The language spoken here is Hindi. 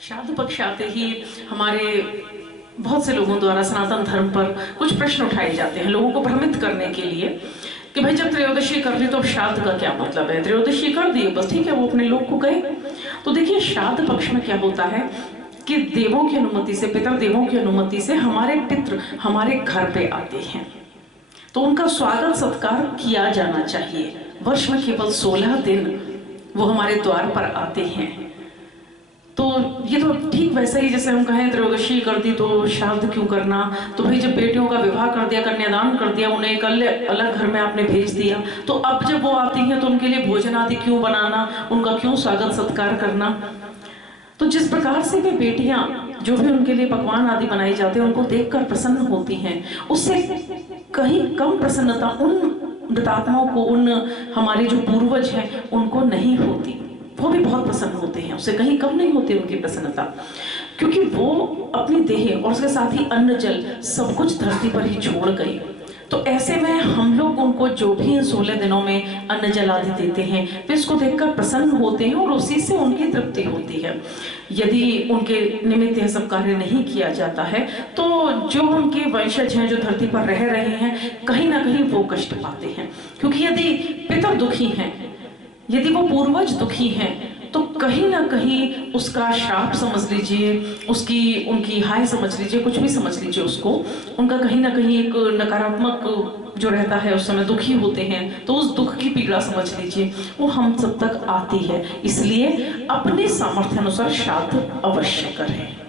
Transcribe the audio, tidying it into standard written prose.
श्राद्ध पक्ष आते ही हमारे बहुत से लोगों द्वारा सनातन धर्म पर कुछ प्रश्न उठाए जाते हैं लोगों को भ्रमित करने के लिए कि भाई जब त्रयोदशी कर ली तो अब श्राद्ध का क्या मतलब है। त्रयोदशी कर दी बस ठीक है, वो अपने लोग को गए। तो देखिए श्राद्ध पक्ष में क्या होता है कि देवों की अनुमति से, पितर देवों की अनुमति से हमारे पितृ हमारे घर पे आते हैं, तो उनका स्वागत सत्कार किया जाना चाहिए। वर्ष में केवल 16 दिन वो हमारे द्वार पर आते हैं। तो ये तो ठीक वैसे ही जैसे हम कहें त्रयोदशी कर दी तो श्राद्ध क्यों करना। तो भाई जब बेटियों का विवाह कर दिया, कन्यादान कर दिया, उन्हें एक अलग घर में आपने भेज दिया, तो अब जब वो आती हैं तो उनके लिए भोजन आदि क्यों बनाना, उनका क्यों स्वागत सत्कार करना। तो जिस प्रकार से वे बेटियां जो भी उनके लिए पकवान आदि बनाए जाते हैं उनको देखकर प्रसन्न होती हैं, उससे कहीं कम प्रसन्नता उन मृतात्माओं को, उन हमारे जो पूर्वज हैं उनको नहीं होती। वो भी बहुत प्रसन्न होते हैं, उससे कहीं कम नहीं होती उनकी प्रसन्नता, क्योंकि वो अपनी देह और उसके साथ ही अन्न जल सब कुछ धरती पर ही छोड़ गए। तो ऐसे में हम लोग उनको जो भी इन 16 दिनों में अन्न जल आदि देते हैं वे इसको देखकर प्रसन्न होते हैं और उसी से उनकी तृप्ति होती है। यदि उनके निमित्त यह सब कार्य नहीं किया जाता है तो जो उनके वंशज हैं, जो धरती पर रह रहे हैं, कहीं ना कहीं वो कष्ट पाते हैं। क्योंकि यदि पितर दुखी हैं, यदि वो पूर्वज दुखी हैं, तो कहीं ना कहीं उसका श्राप समझ लीजिए, उसकी उनकी हाय समझ लीजिए, कुछ भी समझ लीजिए, उसको उनका कहीं ना कहीं एक नकारात्मक जो रहता है, उस समय दुखी होते हैं, तो उस दुख की पीड़ा समझ लीजिए वो हम सब तक आती है। इसलिए अपने सामर्थ्य अनुसार श्राद्ध अवश्य करें।